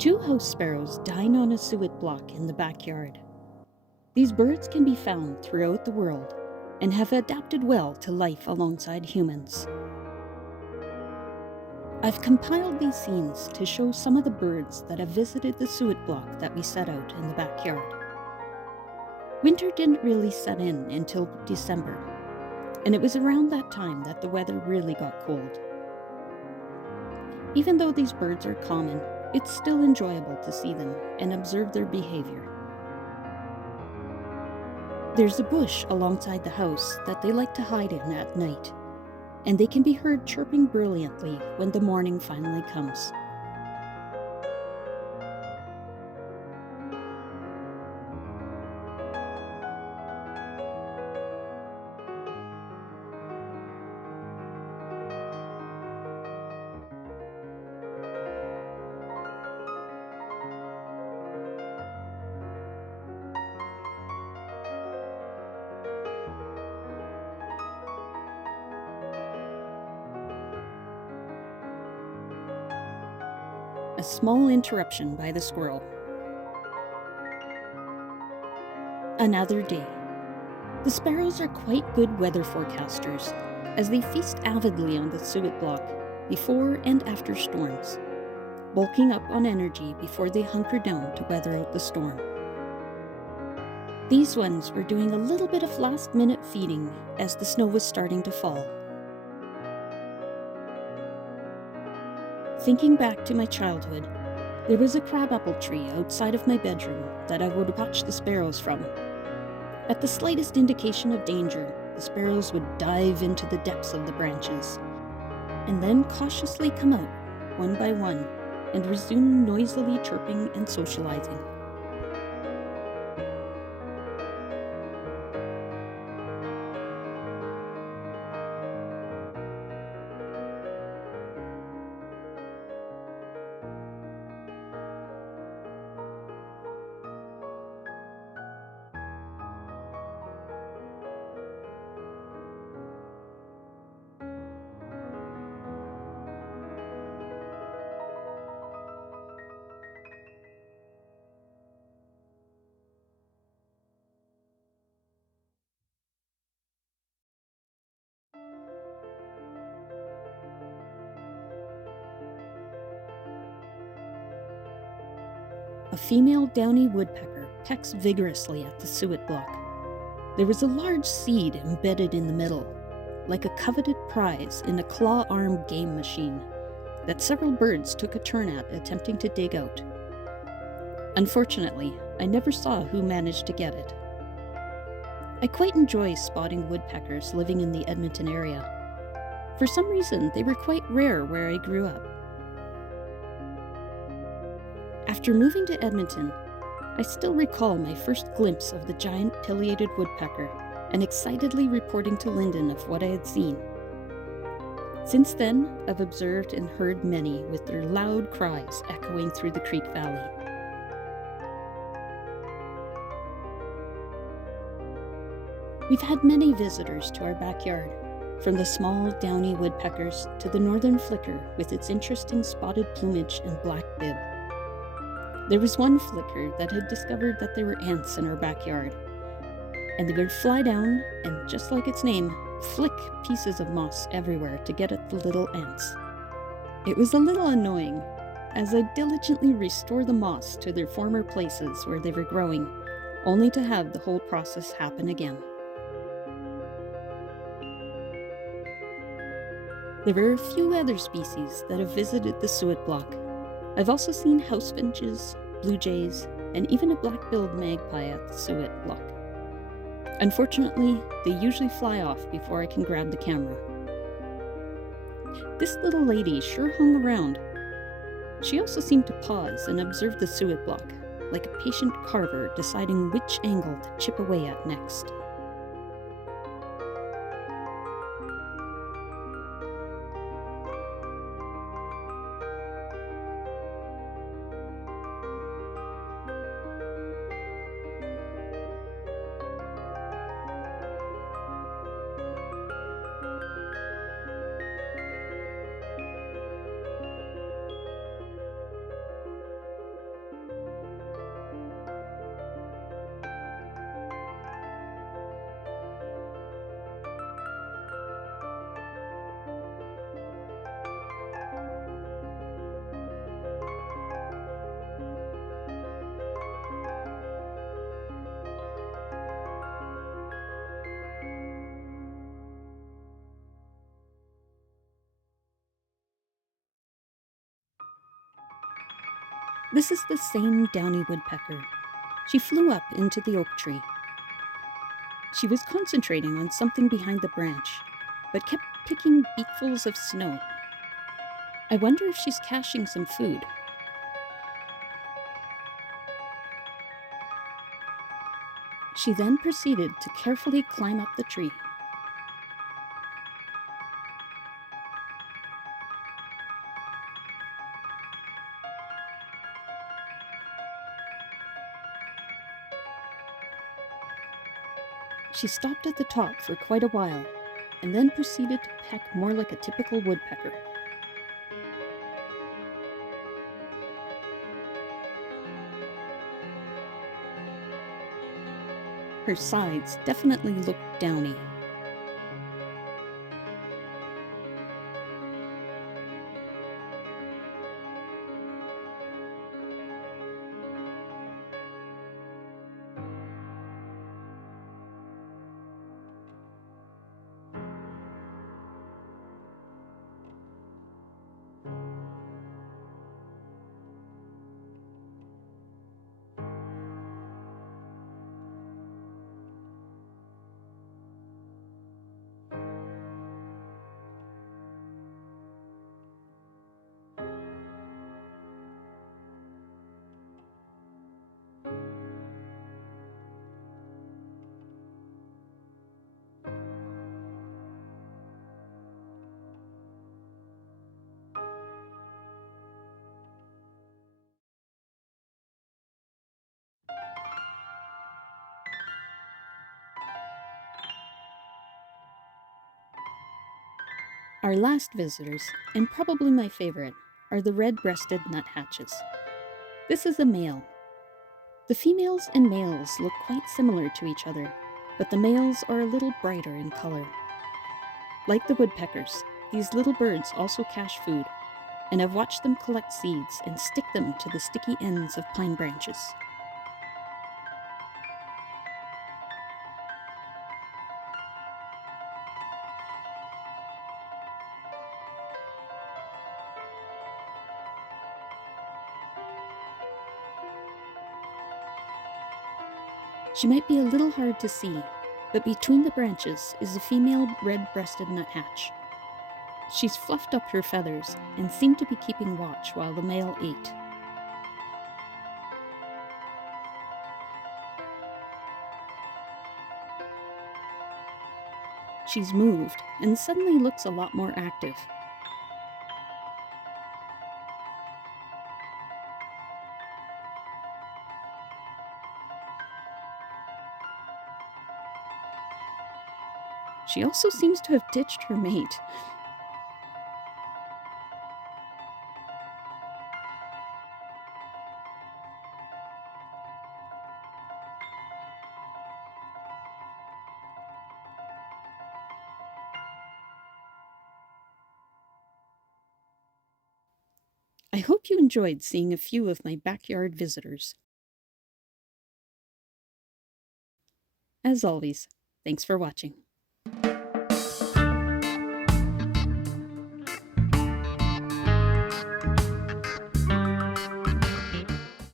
Two house sparrows dine on a suet block in the backyard. These birds can be found throughout the world and have adapted well to life alongside humans. I've compiled these scenes to show some of the birds that have visited the suet block that we set out in the backyard. Winter didn't really set in until December, and it was around that time that the weather really got cold. Even though these birds are common, it's still enjoyable to see them and observe their behavior. There's a bush alongside the house that they like to hide in at night, and they can be heard chirping brilliantly when the morning finally comes. A small interruption by the squirrel. Another day. The sparrows are quite good weather forecasters, as they feast avidly on the suet block before and after storms, bulking up on energy before they hunker down to weather out the storm. These ones were doing a little bit of last-minute feeding as the snow was starting to fall. Thinking back to my childhood, there was a crabapple tree outside of my bedroom that I would watch the sparrows from. At the slightest indication of danger, the sparrows would dive into the depths of the branches, and then cautiously come out, one by one, and resume noisily chirping and socializing. A female downy woodpecker pecks vigorously at the suet block. There was a large seed embedded in the middle, like a coveted prize in a claw-armed game machine, that several birds took a turn at attempting to dig out. Unfortunately, I never saw who managed to get it. I quite enjoy spotting woodpeckers living in the Edmonton area. For some reason, they were quite rare where I grew up. After moving to Edmonton, I still recall my first glimpse of the giant pileated woodpecker and excitedly reporting to Lyndon of what I had seen. Since then, I've observed and heard many with their loud cries echoing through the Creek Valley. We've had many visitors to our backyard, from the small downy woodpeckers to the northern flicker with its interesting spotted plumage and black bib. There was one flicker that had discovered that there were ants in our backyard, and they would fly down and, just like its name, flick pieces of moss everywhere to get at the little ants. It was a little annoying, as I diligently restore the moss to their former places where they were growing, only to have the whole process happen again. There were a few other species that have visited the suet block. I've also seen house finches, blue jays, and even a black-billed magpie at the suet block. Unfortunately, they usually fly off before I can grab the camera. This little lady sure hung around. She also seemed to pause and observe the suet block, like a patient carver deciding which angle to chip away at next. This is the same downy woodpecker. She flew up into the oak tree. She was concentrating on something behind the branch, but kept picking beakfuls of snow. I wonder if she's caching some food. She then proceeded to carefully climb up the tree. She stopped at the top for quite a while, and then proceeded to peck more like a typical woodpecker. Her sides definitely looked downy. Our last visitors, and probably my favorite, are the red-breasted nuthatches. This is a male. The females and males look quite similar to each other, but the males are a little brighter in color. Like the woodpeckers, these little birds also cache food, and I've watched them collect seeds and stick them to the sticky ends of pine branches. She might be a little hard to see, but between the branches is a female red-breasted nuthatch. She's fluffed up her feathers and seemed to be keeping watch while the male ate. She's moved and suddenly looks a lot more active. She also seems to have ditched her mate. I hope you enjoyed seeing a few of my backyard visitors. As always, thanks for watching.